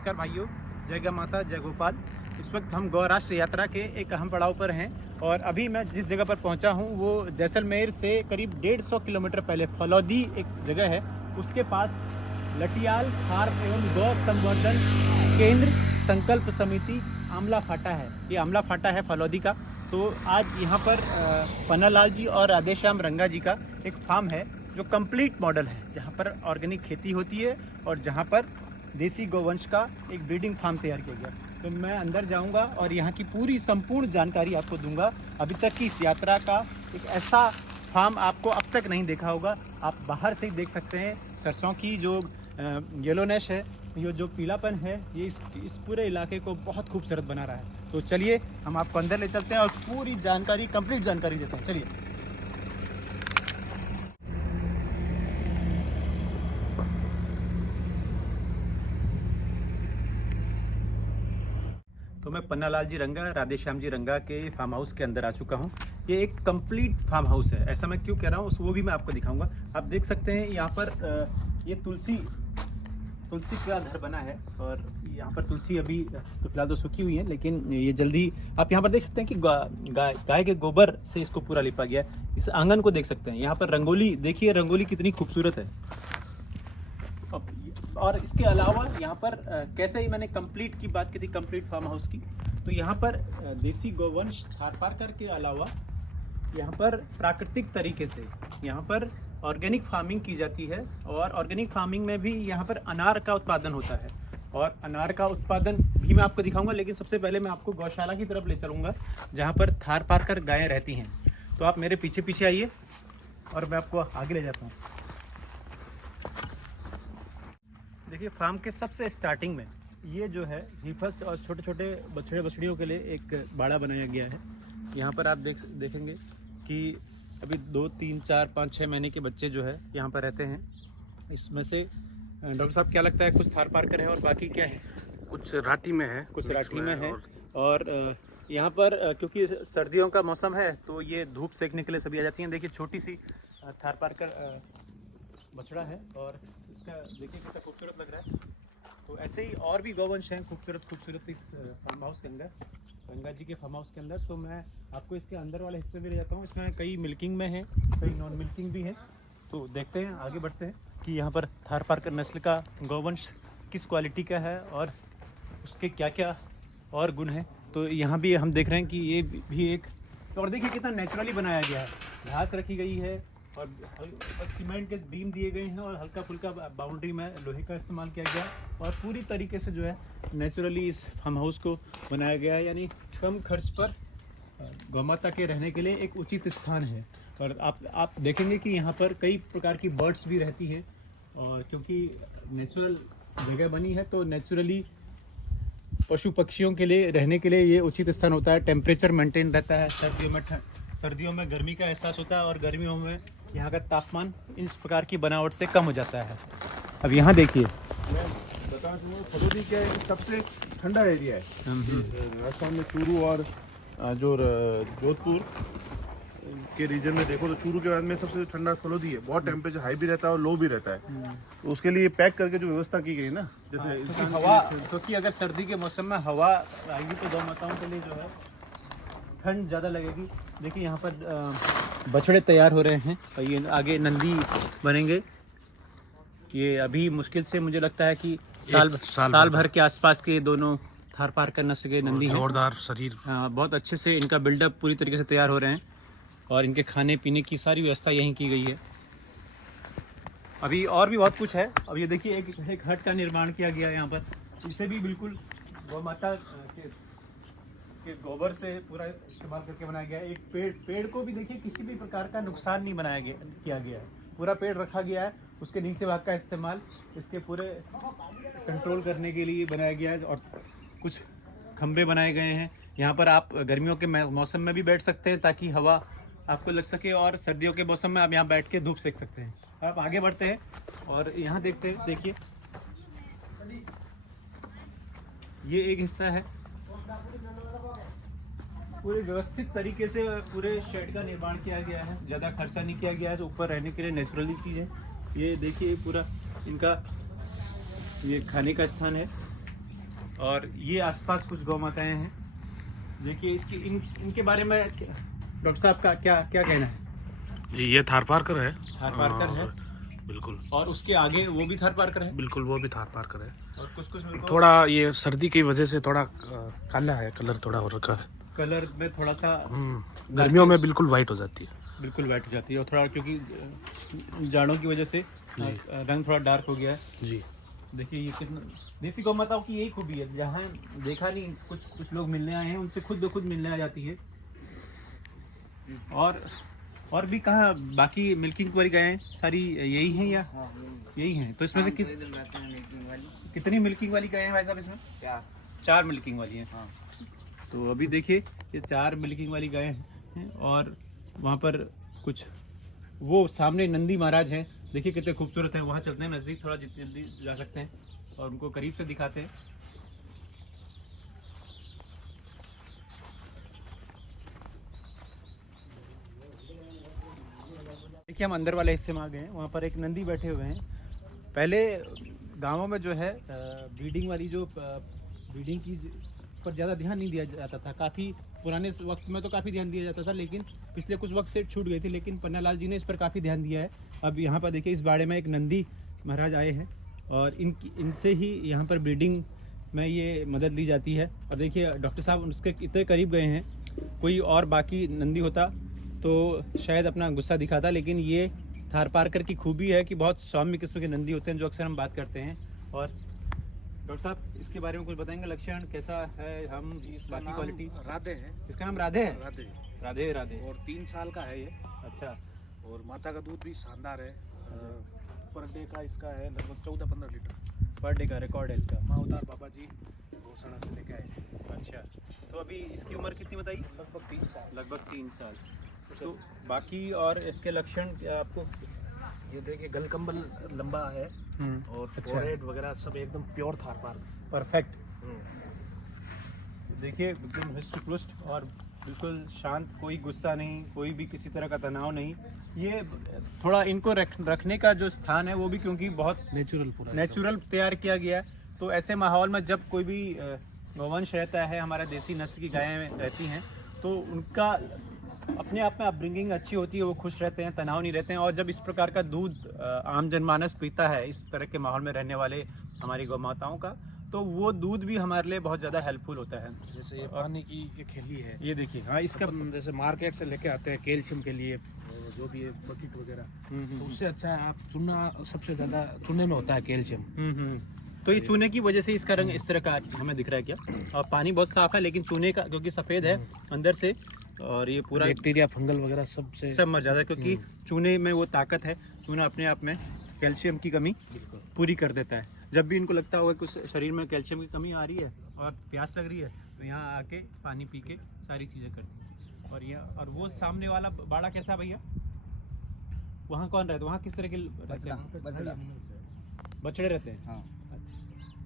नमस्कार भाइयों, जय गौ माता, जय गोपाल। इस वक्त हम गौ राष्ट्र यात्रा के एक अहम पड़ाव पर हैं और अभी मैं जिस जगह पर पहुंचा हूं वो जैसलमेर से करीब 150 किलोमीटर पहले फलौदी एक जगह है, उसके पास लटियाल खार एवं गौ संवर्धन केंद्र संकल्प समिति आमला फाटा है। ये आमला फाटा है फलौदी का। तो आज यहाँ पर पन्नालाल जी और राधेश्याम रंगा जी का एक फार्म है जो कंप्लीट मॉडल है, जहाँ पर ऑर्गेनिक खेती होती है और जहाँ पर देसी गौवंश का एक ब्रीडिंग फार्म तैयार किया गया। तो मैं अंदर जाऊंगा और यहाँ की पूरी संपूर्ण जानकारी आपको दूंगा। अभी तक की इस यात्रा का एक ऐसा फार्म आपको अब तक नहीं देखा होगा। आप बाहर से ही देख सकते हैं सरसों की जो येलोनेश है, ये जो पीलापन है, ये इस पूरे इलाके को बहुत खूबसूरत बना रहा है। तो चलिए हम आपको अंदर ले चलते हैं और पूरी जानकारी, कंप्लीट जानकारी देते हैं। चलिए। तो मैं पन्नालाल जी रंगा, राधेश्याम जी रंगा के फार्म हाउस के अंदर आ चुका हूँ। ये एक कंप्लीट फार्म हाउस है। ऐसा मैं क्यों कह रहा हूँ वो भी मैं आपको दिखाऊंगा। आप देख सकते हैं यहाँ पर ये तुलसी का घर बना है और यहाँ पर तुलसी अभी तो फिलहाल तो सूखी हुई है, लेकिन ये जल्दी आप यहाँ पर देख सकते हैं कि गाय के गोबर से इसको पूरा लिपा गया है। इस आंगन को देख सकते हैं। यहाँ पर रंगोली देखिए, रंगोली कितनी खूबसूरत है। और इसके अलावा यहाँ पर कैसे ही मैंने कंप्लीट की बात की थी, कंप्लीट फार्म हाउस की, तो यहाँ पर देसी गौवंश थारपारकर के अलावा यहाँ पर प्राकृतिक तरीके से यहाँ पर ऑर्गेनिक फार्मिंग की जाती है। और ऑर्गेनिक फार्मिंग में भी यहाँ पर अनार का उत्पादन होता है और अनार का उत्पादन भी मैं आपको दिखाऊंगा। लेकिन सबसे पहले मैं आपको गौशाला की तरफ ले चलूँगा जहाँ पर थारपारकर गायें रहती हैं। तो आप मेरे पीछे पीछे आइए और मैं आपको आगे ले जाता हूँ। देखिए, फार्म के सबसे स्टार्टिंग में ये जो है हिफस और छोटे छोटे बछड़े बछड़ियों के लिए एक बाड़ा बनाया गया है। यहाँ पर आप देखेंगे कि अभी 2, 3, 4, 5, 6 महीने के बच्चे जो है यहाँ पर रहते हैं। इसमें से डॉक्टर साहब क्या लगता है, कुछ थारपारकर है और बाकी क्या है? कुछ राठी में है, कुछ राठी में है। और यहाँ पर क्योंकि सर्दियों का मौसम है तो ये धूप सेकने के लिए सभी आ जाती हैं। देखिए, छोटी सी थारपारकर बछड़ा है और इसका देखिए कितना खूबसूरत लग रहा है। तो ऐसे ही और भी गौवंश हैं खूबसूरत इस फार्म हाउस के अंदर, रंगा जी के फार्म हाउस के अंदर। तो मैं आपको इसके अंदर वाले हिस्से में ले जाता हूँ। इसमें कई मिल्किंग में है, कई नॉन मिल्किंग भी है। तो देखते हैं, आगे बढ़ते हैं कि यहाँ पर थारपारकर नस्ल का गौवंश किस क्वालिटी का है और उसके क्या क्या और गुण हैं। तो यहाँ भी हम देख रहे हैं कि ये भी एक, और देखिए कितना नेचुरली बनाया गया है। घास रखी गई है और सीमेंट के बीम दिए गए हैं और हल्का फुल्का बाउंड्री में लोहे का इस्तेमाल किया गया और पूरी तरीके से जो है नेचुरली इस फार्म हाउस को बनाया गया है। यानी कम खर्च पर गौमाता के रहने के लिए एक उचित स्थान है। और आप देखेंगे कि यहाँ पर कई प्रकार की बर्ड्स भी रहती है और क्योंकि नेचुरल जगह बनी है तो नेचुरली पशु पक्षियों के लिए रहने के लिए ये उचित स्थान होता है। टेम्परेचर मेंटेन रहता है। सर्दियों में गर्मी का एहसास होता है और गर्मियों में यहाँ का तापमान इस प्रकार की बनावट से कम हो जाता है। अब यहाँ देखिए, मैं बताना चाहूँगा फलौदी क्या है, सबसे ठंडा एरिया है राजस्थान में। चूरू और जो जोधपुर के रीजन में देखो तो चूरू के बाद में सबसे ठंडा फलौदी है। बहुत टेम्परेचर हाई भी रहता है और लो भी रहता है। तो उसके लिए पैक करके जो व्यवस्था की गई ना, जैसे हवा, क्योंकि अगर सर्दी के मौसम में हवा आएगी तो गौ माताओं के लिए जो है ठंड ज़्यादा लगेगी। देखिए यहाँ पर बछड़े तैयार हो रहे हैं और ये आगे नंदी बनेंगे। ये अभी मुश्किल से मुझे लगता है कि साल भर के आसपास के दोनों थारपारकर नस्ल के नंदी हैं। जोरदार शरीर, बहुत अच्छे से इनका बिल्डअप पूरी तरीके से तैयार हो रहे हैं और इनके खाने पीने की सारी व्यवस्था यहीं की गई है। अभी और भी बहुत कुछ है। अब ये देखिए एक हट का निर्माण किया गया है यहाँ पर। इसे भी बिल्कुल गौ माता के गोबर से पूरा इस्तेमाल करके बनाया गया है। एक पेड़ को भी देखिए किसी भी प्रकार का नुकसान नहीं किया गया है। पूरा पेड़ रखा गया है, उसके नीचे भाग का इस्तेमाल इसके पूरे कंट्रोल करने के लिए बनाया गया है। और कुछ खंभे बनाए गए हैं। यहाँ पर आप गर्मियों के मौसम में भी बैठ सकते हैं ताकि हवा आपको लग सके और सर्दियों के मौसम में आप यहाँ बैठ के धूप सेक सकते हैं। आप आगे बढ़ते हैं और यहाँ देखिए ये एक हिस्सा है। पूरे व्यवस्थित तरीके से पूरे शेड का निर्माण किया गया है। ज़्यादा खर्चा नहीं किया गया है। तो ऊपर रहने के लिए नेचुरली चीज़ है। ये देखिए पूरा इनका ये खाने का स्थान है और ये आसपास कुछ गौ माताएं हैं। देखिए इनके बारे में डॉक्टर साहब का क्या क्या कहना है? जी ये थारपारकर है। थारपारकर है बिल्कुल। और उसके आगे वो भी थारपारकर है। बिल्कुल वो भी थारपारकर है। और कुछ थोड़ा ये सर्दी की वजह से थोड़ा काला है, कलर थोड़ा हो रखा है। कलर में थोड़ा सा गर्मियों में बिल्कुल वाइट हो जाती है। बिल्कुल वाइट हो जाती है और थोड़ा क्योंकि जाड़ों की वजह से रंग थोड़ा डार्क हो गया है जी। देखिए ये कितना देसी गौ माताओं की यही खूबी है, जहाँ देखा नहीं कुछ लोग मिलने आए हैं उनसे खुद ब खुद मिलने आ जाती है। और भी कहाँ बाकी मिल्किंग वाली गायें सारी यही हैं या यही हैं? तो इसमें से कितनी मिल्किंग वाली गायें हैं भाई साहब? इसमें चार मिल्किंग वाली हैं। तो अभी देखिए ये 4 मिल्किंग वाली गायें हैं और वहाँ पर कुछ वो सामने नंदी महाराज हैं, देखिए कितने खूबसूरत हैं। वहाँ चलते हैं नज़दीक, थोड़ा जितनी जल्दी जा सकते हैं और उनको करीब से दिखाते हैं। देखिए हम अंदर वाले हिस्से में आ गए हैं, वहाँ पर एक नंदी बैठे हुए हैं। पहले गाँवों में जो है ब्रीडिंग वाली जो ब्रीडिंग की पर ज़्यादा ध्यान नहीं दिया जाता था। काफ़ी पुराने वक्त में तो काफ़ी ध्यान दिया जाता था, लेकिन पिछले कुछ वक्त से छूट गई थी। लेकिन पन्नालाल जी ने इस पर काफ़ी ध्यान दिया है। अब यहाँ पर देखिए इस बाड़े में एक नंदी महाराज आए हैं और इनसे ही यहाँ पर ब्रीडिंग में ये मदद ली जाती है। और देखिए डॉक्टर साहब उसके इतने करीब गए हैं, कोई और बाकी नंदी होता तो शायद अपना गुस्सा दिखाता, लेकिन ये थारपारकर की खूबी है कि बहुत सौम्य किस्म के नंदी होते हैं जो अक्सर हम बात करते हैं। और डॉक्टर साहब इसके बारे में कुछ बताएंगे, लक्षण कैसा है? हम इस बाकी क्वालिटी राधे है। इसका नाम राधे है? राधे राधे राधे। और 3 साल का है ये। अच्छा। और माता का दूध भी शानदार है। पर डे का इसका है लगभग 14-15 लीटर पर डे का रिकॉर्ड है इसका। माँ अवतार बाबा जी घोषणा से लेके आए। अच्छा, तो अभी इसकी उम्र कितनी बताई? लगभग 3 साल। लगभग 3 साल। तो बाकी और इसके लक्षण क्या आपको? ये देखिए गलकंबल लंबा है और फोरहेड वगैरह सब एकदम प्योर थारपार परफेक्ट। देखिए एकदम हृष्ट और बिल्कुल शांत, कोई गुस्सा नहीं, कोई भी किसी तरह का तनाव नहीं। ये थोड़ा इनको रखने का जो स्थान है वो भी क्योंकि बहुत नेचुरल तैयार किया गया है। तो ऐसे माहौल में जब कोई भी गौवंश रहता है, हमारा देसी नस्ल की गायें रहती हैं, तो उनका अपने आप में अपब्रिंगिंग अच्छी होती है, वो खुश रहते हैं, तनाव नहीं रहते हैं। और जब इस प्रकार का दूध आम जनमानस पीता है इस तरह के माहौल में रहने वाले हमारी गौ माताओं का, तो वो दूध भी हमारे लिए बहुत ज़्यादा हेल्पफुल होता है। जैसे ये पानी की ये खेली है, ये देखिए। हाँ, इसका जैसे मार्केट से लेके आते हैं कैल्शियम के लिए जो भी है बकेट वगैरह, तो उससे अच्छा है आप चूना, सबसे ज़्यादा चूने में होता है कैल्शियम। तो ये चूने की वजह से इसका रंग इस तरह का हमें दिख रहा है क्या? और पानी बहुत साफ है, लेकिन चूने का क्योंकि सफ़ेद है अंदर से, और ये पूरा बैक्टीरिया फंगल वगैरह सब मर जाता है क्योंकि चूने में वो ताकत है। चूना अपने आप में कैल्शियम की कमी पूरी कर देता है। जब भी इनको लगता होगा कुछ शरीर में कैल्शियम की कमी आ रही है और प्यास लग रही है, तो यहाँ आके पानी पी के सारी चीज़ें करती हैं। और वो सामने वाला बाड़ा कैसा भैया? वहाँ कौन रहता है? वहाँ किस तरह के रहते हैं? बछड़े रहते हैं। हाँ।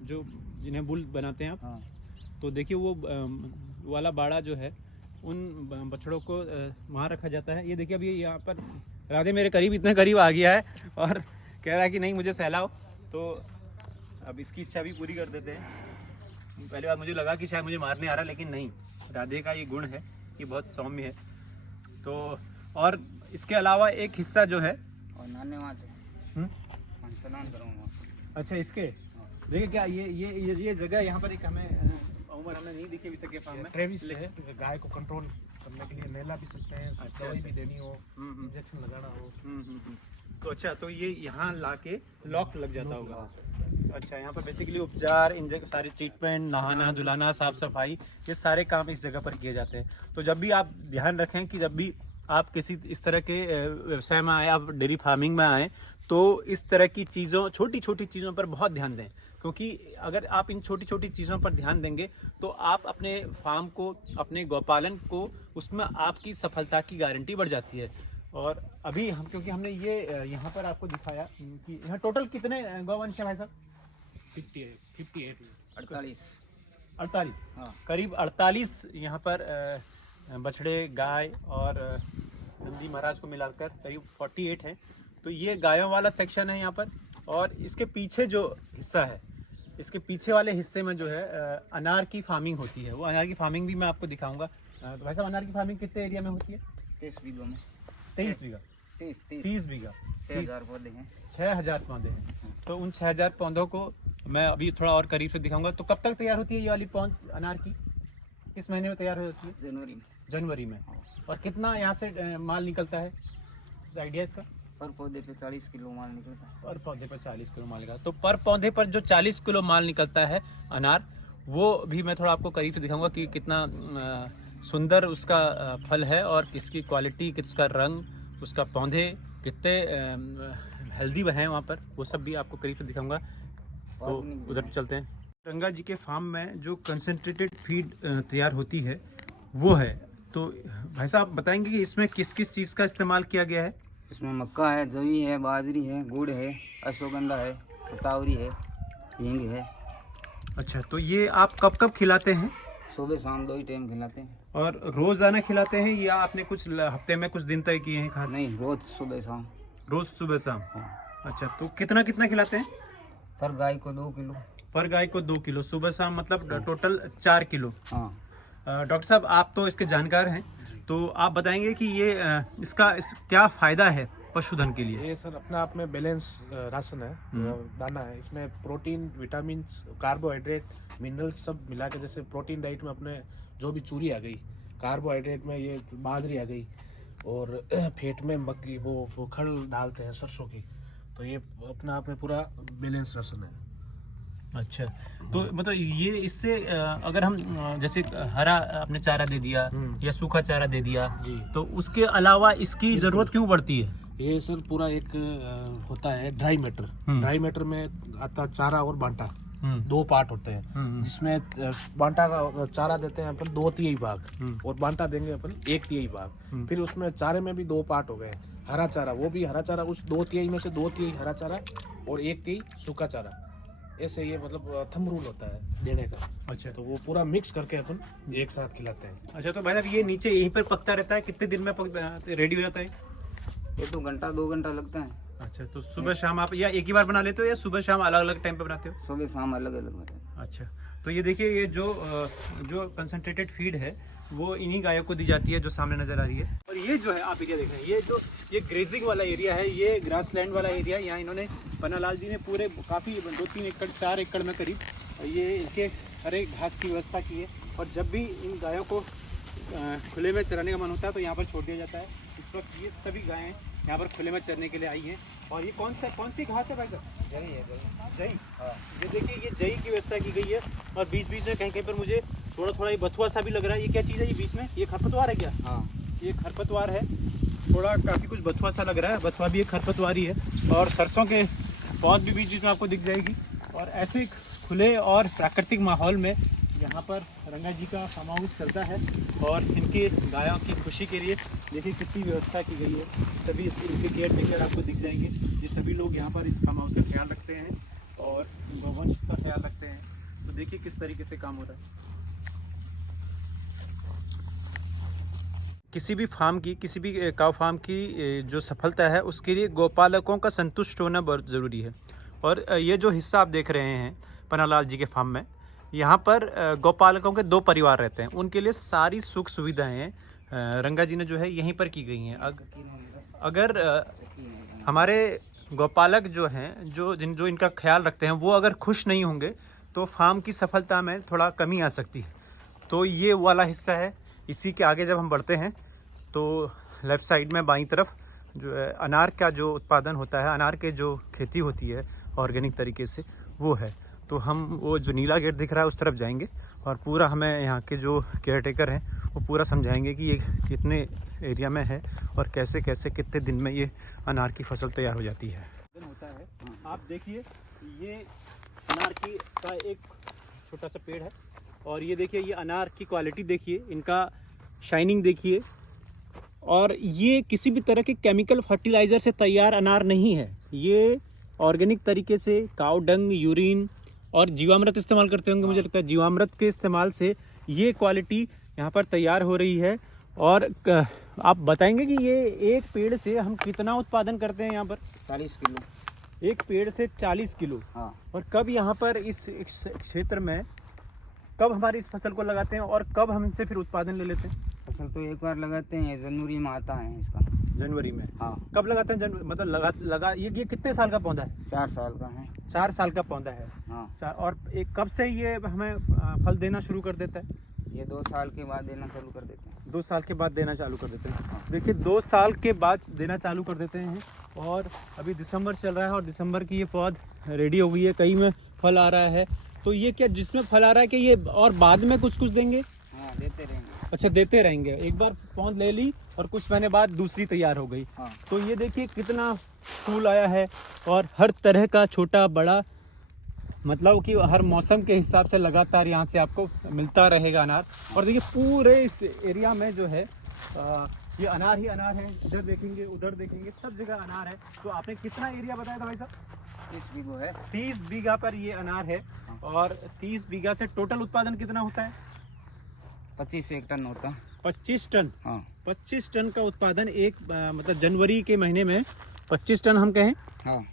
जो जिन्हें बुल बनाते हैं आप। हाँ। तो देखिए वो वाला बाड़ा जो है, उन बछड़ों को वहाँ रखा जाता है। ये देखिए अभी यहाँ पर राधे मेरे करीब, इतना करीब आ गया है और कह रहा है कि नहीं मुझे सहलाओ। तो अब इसकी इच्छा भी पूरी कर देते हैं। पहली बार मुझे लगा कि शायद मुझे मारने आ रहा है, लेकिन नहीं, राधे का ये गुण है, ये बहुत सौम्य है। तो और इसके अलावा एक हिस्सा जो है और नाने वहाँ स्नान करूँगा। अच्छा, इसके देखिए क्या ये जगह यहाँ पर एक हमें उम्र हमें नहीं दिखी अभी तक के फार्म में। ट्रेविस है, गाय को कंट्रोल करने के लिए नहला भी सकते हैं, दवाई भी देनी हो, इंजेक्शन लगाना हो। तो अच्छा, तो ये यहाँ लाके लॉक लग जाता होगा। अच्छा, यहाँ पर बेसिकली उपचार, सारे ट्रीटमेंट, नहाना धुलाना, साफ सफाई, ये सारे काम इस जगह पर किए जाते हैं। तो जब भी आप ध्यान रखें कि जब भी आप किसी इस तरह के व्यवसाय में आए, आप डेयरी फार्मिंग में आए, तो इस तरह की चीज़ों, छोटी छोटी चीज़ों पर बहुत ध्यान दें। क्योंकि अगर आप इन छोटी छोटी चीज़ों पर ध्यान देंगे तो आप अपने फार्म को, अपने गौपालन को, उसमें आपकी सफलता की गारंटी बढ़ जाती है। और अभी हम, क्योंकि हमने ये यहाँ पर आपको दिखाया कि यहाँ टोटल कितने गौवंश हैं भाई साहब? 48। 48। हाँ। करीब 48 यहाँ पर बछड़े, गाय और नंदी महाराज को मिलाकर करीब 48 हैं। तो ये गायों वाला सेक्शन है यहाँ पर। और इसके पीछे जो हिस्सा है इसके पीछे वाले हिस्से में जो है अनार की फार्मिंग होती है। वो अनार की फार्मिंग भी मैं आपको दिखाऊंगा। तो भाई साहब, अनार की फार्मिंग कितने एरिया में होती है? 30 बीघों में 23 बीघा, 30 बीघा, 6000 पौधे हैं। 6000 पौधे हैं। तो उन 6000 पौधों को मैं अभी थोड़ा और करीब से दिखाऊंगा। तो कब तक तैयार होती है ये वाली पौध अनार की? किस महीने में तैयार हो जाती है? जनवरी में। जनवरी में। और कितना यहाँ से माल निकलता है, कुछ आइडिया इसका? पर पौधे पे 40 किलो माल निकलता है। पर पौधे पर 40 किलो माल निकलता है। तो पर पौधे पर जो 40 किलो माल निकलता है अनार, वो भी मैं थोड़ा आपको करीब से दिखाऊंगा कि कितना सुंदर उसका फल है और किसकी क्वालिटी, किसका रंग, उसका पौधे कितने हेल्दी हैं वहाँ पर, वो सब भी आपको करीब से दिखाऊंगा। तो उधर चलते हैं। रंगा जी के फार्म में जो कंसंट्रेटेड फीड तैयार होती है वो है। तो भाई साहब बताएंगे कि इसमें किस किस चीज़ का इस्तेमाल किया गया है? इसमें मक्का है, जवी है, बाजरी है, गुड़ है, अश्वगंधा है, सतावरी है, हींग है। अच्छा, तो ये आप कब कब खिलाते हैं? सुबह शाम 2 ही टाइम खिलाते हैं। और रोजाना खिलाते हैं या आपने कुछ हफ्ते में कुछ दिन तय किए हैं खास? नहीं, रोज सुबह शाम। रोज सुबह शाम। हाँ। अच्छा, तो कितना कितना खिलाते हैं? पर गाय को 2 किलो। पर गाय को 2 किलो सुबह शाम, मतलब टोटल 4 किलो। हाँ। डॉक्टर साहब, आप तो इसके जानकार हैं, तो आप बताएंगे कि ये क्या फायदा है पशुधन के लिए? ये सर अपने आप में बैलेंस राशन है, दाना है। इसमें प्रोटीन, विटामिन, कार्बोहाइड्रेट, मिनरल्स सब मिला के, जैसे प्रोटीन डाइट में अपने जो भी चूरी आ गई, कार्बोहाइड्रेट में ये बाजरी आ गई, और फेट में मक्की वो खल डालते हैं सरसों की। तो ये अपने आप में पूरा बैलेंस राशन है। अच्छा, तो मतलब ये इससे अगर हम जैसे हरा आपने चारा दे दिया या सूखा चारा दे दिया, जी, तो उसके अलावा इसकी जरूरत क्यों पड़ती है? ये सर पूरा एक होता है ड्राई मैटर। ड्राई मैटर में आता चारा और बांटा, 2 पार्ट होते हैं, जिसमें बांटा का चारा देते हैं अपन 2/3 भाग, और बांटा देंगे अपन 1/3 भाग। फिर उसमें चारे में भी 2 पार्ट हो गए। हरा चारा, वो भी हरा चारा उस 2/3 में से 2/3 हरा चारा और 1/3 सूखा चारा। ऐसे ये मतलब थंब रूल होता है देने का। अच्छा, तो वो पूरा मिक्स करके अपन एक साथ खिलाते हैं। अच्छा, तो भाई साहब ये नीचे यहीं पर पकता रहता है, कितने दिन में रेडी हो जाता है? 1 घंटा 2 घंटा लगता है। अच्छा, तो सुबह शाम आप या एक ही बार बना लेते हो या सुबह शाम अलग अलग टाइम पे बनाते हो? सुबह शाम अलग अलग होते हैं। अच्छा, तो ये देखिए, ये जो कंसंट्रेटेड फीड है वो इन्हीं गायों को दी जाती है जो सामने नजर आ रही है। और ये जो है आप एरिया देख रहे हैं, ये ग्रेजिंग वाला एरिया है, ये ग्रासलैंड वाला एरिया। यहाँ इन्होंने पन्नालाल जी ने पूरे काफ़ी 2-3 एकड़ 4 एकड़ में करीब ये इनके हरे घास की व्यवस्था की है। और जब भी इन गायों को खुले में चराने का मन होता है तो यहाँ पर छोड़ दिया जाता है। इस वक्त ये सभी गायें यहाँ पर खुले में चरने के लिए आई हैं। और ये कौन सी घास है भाई साहब? जई है, जई। हाँ, ये देखिए, ये जई की व्यवस्था की गई है। और बीच बीच में कहीं कहीं पर मुझे थोड़ा थोड़ा ये बथुआ सा भी लग रहा है। ये क्या चीज़ है ये बीच में? ये खरपतवार है क्या? हाँ। ये खरपतवार है, थोड़ा काफ़ी कुछ बथुआ सा लग रहा है। बथुआ भी एक खरपतवार ही है। और सरसों के पौध भी बीच बीच में आपको दिख जाएगी। और ऐसे खुले और प्राकृतिक माहौल में यहाँ पर रंगा जी का फार्म हाउस चलता है। और इनकी गायों की खुशी के लिए देखिए कितनी व्यवस्था की गई है। सभी इनके केयर टेकर आपको दिख जाएंगे। ये सभी लोग यहाँ पर इस फार्म हाउस का ख्याल रखते हैं और गौवंश का ख्याल रखते हैं। तो देखिए किस तरीके से काम हो रहा है। किसी भी फार्म की, किसी भी काऊ फार्म की जो सफलता है उसके लिए गौपालकों का संतुष्ट होना बहुत ज़रूरी है। और ये जो हिस्सा आप देख रहे हैं पन्नालाल जी के फार्म में, यहाँ पर गौपालकों के 2 परिवार रहते हैं। उनके लिए सारी सुख सुविधाएं रंगा जी ने जो है यहीं पर की गई हैं। अगर हमारे गौपालक जो हैं, जो इनका ख्याल रखते हैं, वो अगर खुश नहीं होंगे तो फार्म की सफलता में थोड़ा कमी आ सकती है। तो ये वाला हिस्सा है। इसी के आगे जब हम बढ़ते हैं तो लेफ़्ट साइड में बाईं तरफ जो है अनार का जो उत्पादन होता है, अनार के जो खेती होती है ऑर्गेनिक तरीके से, वो है। तो हम वो जो नीला गेट दिख रहा है उस तरफ जाएंगे और पूरा हमें यहाँ के जो केयर टेकर हैं वो पूरा समझाएंगे कि ये कितने एरिया में है और कैसे कैसे कितने दिन में ये अनार की फसल तैयार हो जाती है। होता है, आप देखिए, ये अनार का एक छोटा सा पेड़ है। और ये देखिए, ये अनार की क्वालिटी देखिए, इनका शाइनिंग देखिए। और ये किसी भी तरह के केमिकल फर्टिलाइज़र से तैयार अनार नहीं है। ये ऑर्गेनिक तरीके से काऊ डंग, यूरिन और जीवामृत इस्तेमाल करते होंगे। मुझे लगता है जीवामृत के इस्तेमाल से ये क्वालिटी यहाँ पर तैयार हो रही है। और आप बताएंगे कि ये एक पेड़ से हम कितना उत्पादन करते हैं यहाँ पर? 40 किलो। एक पेड़ से 40 किलो। हाँ। और कब यहाँ पर इस क्षेत्र में कब हमारी इस फसल को लगाते हैं और कब हम इनसे फिर उत्पादन ले लेते हैं? फसल तो एक बार लगाते हैं, जनवरी में आता है इसका। जनवरी में? हाँ। कब लगाते हैं? जनवरी मतलब लगा ये कितने साल का पौधा है? 4 साल का है। 4 साल का पौधा है। हाँ। और एक कब से ये हमें फल देना शुरू कर देता है? ये 2 साल के बाद देना चालू कर देते हैं। 2 साल के बाद देना चालू कर देते हैं। हाँ। देखिए 2 साल के बाद देना चालू कर देते हैं। और अभी दिसंबर चल रहा है और दिसंबर की ये पौध रेडी हो गई है, कई में फल आ रहा है। तो ये क्या जिसमें फल आ रहा है कि ये और बाद में कुछ देंगे? हाँ, देते रहेंगे। अच्छा, देते रहेंगे। एक बार पौध ले ली और कुछ महीने बाद दूसरी तैयार हो गई। हाँ। तो ये देखिए कितना फूल आया है और हर तरह का छोटा बड़ा, मतलब कि हर मौसम के हिसाब से लगातार यहाँ से आपको मिलता रहेगा अनार। और देखिए पूरे इस एरिया में जो है ये अनार ही अनार है। इधर देखेंगे उधर देखेंगे सब जगह अनार है। तो आपने कितना एरिया बताया था भाई साहब? 30 बीघा है। 30 बीघा पर ये अनार है। और 30 बीघा से टोटल उत्पादन कितना होता है? 25 से 1 टन होता है। 25 टन। हाँ। 25 टन का उत्पादन एक मतलब जनवरी के महीने में 25 टन हम कहें। हाँ।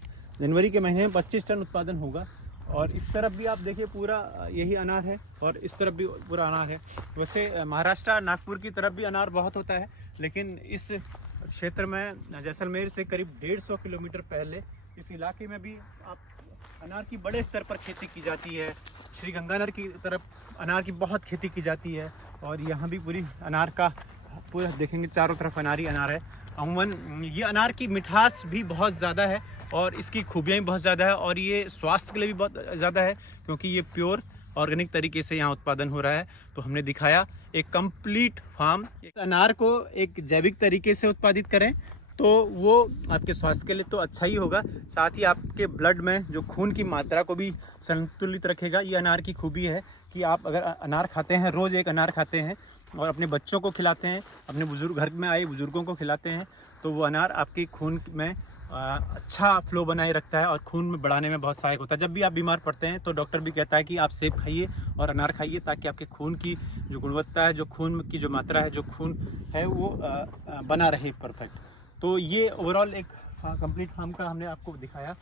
जनवरी के महीने में 25 टन उत्पादन होगा। और इस तरफ भी आप देखिए पूरा यही अनार है और इस तरफ भी पूरा अनार है। वैसे महाराष्ट्र नागपुर की तरफ भी अनार बहुत होता है, लेकिन इस क्षेत्र में जैसलमेर से करीब 150 किलोमीटर पहले इस इलाके में भी आप अनार की बड़े स्तर पर खेती की जाती है। श्री गंगानगर की तरफ अनार की बहुत खेती की जाती है और यहाँ भी पूरी अनार का पूरा देखेंगे चारों तरफ अनार ही अनार है। अमूमन ये अनार की मिठास भी बहुत ज़्यादा है और इसकी खूबियाँ भी बहुत ज़्यादा है और ये स्वास्थ्य के लिए भी बहुत ज़्यादा है क्योंकि ये प्योर ऑर्गेनिक तरीके से यहाँ उत्पादन हो रहा है। तो हमने दिखाया एक कंप्लीट फार्म। अनार को एक जैविक तरीके से उत्पादित करें तो वो आपके स्वास्थ्य के लिए तो अच्छा ही होगा, साथ ही आपके ब्लड में जो खून की मात्रा को भी संतुलित रखेगा। ये अनार की खूबी है कि आप अगर अनार खाते हैं, रोज़ एक अनार खाते हैं और अपने बच्चों को खिलाते हैं, अपने बुजुर्ग घर में आए बुजुर्गों को खिलाते हैं, तो वो अनार आपके खून में अच्छा फ्लो बनाए रखता है और खून में बढ़ाने में बहुत सहायक होता है। जब भी आप बीमार पड़ते हैं तो डॉक्टर भी कहता है कि आप सेब खाइए और अनार खाइए ताकि आपके खून की जो गुणवत्ता है, जो खून की जो मात्रा है, जो खून है वो बना रहे परफेक्ट। तो ये ओवरऑल एक कंप्लीट फार्म का हमने आपको दिखाया।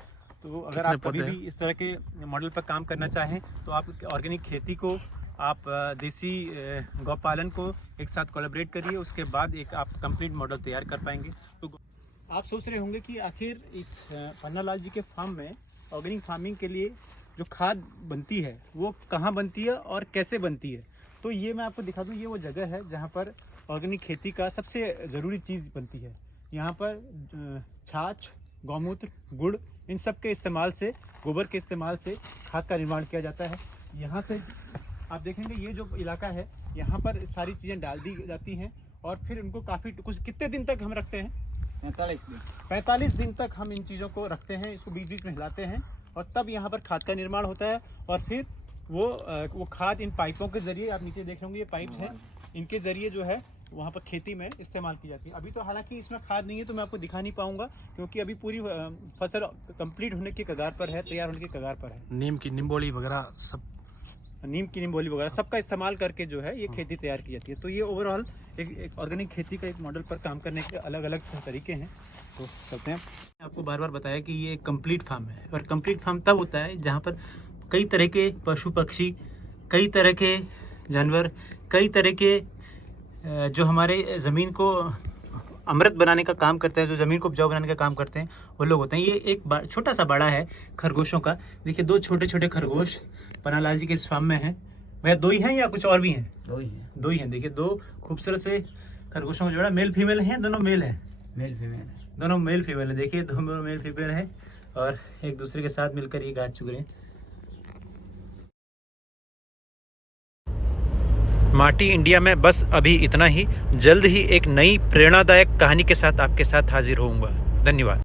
तो अगर आप कभी भी इस तरह के मॉडल पर काम करना चाहें तो आप ऑर्गेनिक खेती को, आप देसी गौ पालन को एक साथ कोलैबोरेट करिए, उसके बाद एक आप कंप्लीट मॉडल तैयार कर पाएंगे। तो आप सोच रहे होंगे कि आखिर इस पन्नालाल जी के फार्म में ऑर्गेनिक फार्मिंग के लिए जो खाद बनती है वो कहाँ बनती है और कैसे बनती है। तो ये मैं आपको दिखा दूँ, ये वो जगह है जहाँ पर ऑर्गेनिक खेती का सबसे ज़रूरी चीज़ बनती है। यहाँ पर छाछ, गौमूत्र, गुड़, इन सब के इस्तेमाल से, गोबर के इस्तेमाल से खाद का निर्माण किया जाता है। यहाँ से आप देखेंगे ये जो इलाका है यहाँ पर सारी चीज़ें डाल दी जाती हैं और फिर उनको काफ़ी कुछ कितने दिन तक हम रखते हैं? 45 दिन। 45 दिन तक हम इन चीज़ों को रखते हैं, इसको बीच बीच में हिलाते हैं और तब यहाँ पर खाद का निर्माण होता है। और फिर वो खाद इन पाइपों के ज़रिए, आप नीचे देख रहे होंगे ये पाइप है, इनके ज़रिए जो है वहाँ पर खेती में इस्तेमाल की जाती है। अभी तो हालांकि इसमें खाद नहीं है तो मैं आपको दिखा नहीं पाऊंगा क्योंकि अभी पूरी फसल कंप्लीट होने के कगार पर है, तैयार होने के कगार पर है। नीम की निम्बोली वगैरह सब, नीम की निम्बोली वगैरह सबका इस्तेमाल करके जो है ये खेती तैयार की जाती है। तो ये ओवरऑल एक ऑर्गेनिक खेती का एक मॉडल पर काम करने के अलग अलग तरीके हैं। तो चलते हैं। आपको बार बार बताया कि ये एक कंप्लीट फार्म है और कंप्लीट फार्म तब होता है जहाँ पर कई तरह के पशु पक्षी, कई तरह के जानवर, कई तरह के जो हमारे ज़मीन को अमृत बनाने का काम करते हैं, जो ज़मीन को उपजाऊ बनाने का काम करते हैं, वो लोग होते हैं। ये एक छोटा सा बाड़ा है खरगोशों का। देखिए 2 छोटे छोटे खरगोश पन्नालाल जी के इस फार्म में हैं। भैया 2 ही हैं या कुछ और भी हैं? 2 ही हैं। 2 ही हैं। देखिए 2 खूबसूरत से खरगोशों का जोड़ा, मेल फीमेल हैं, दोनों मेल हैं। मेल फीमेल है। दोनों मेल फीमेल है। देखिए दोनों मेल फीमेल हैं और एक दूसरे के साथ मिलकर ये घास चुग रहे हैं। माटी इंडिया में बस अभी इतना ही। जल्द ही एक नई प्रेरणादायक कहानी के साथ आपके साथ हाजिर होऊंगा। धन्यवाद।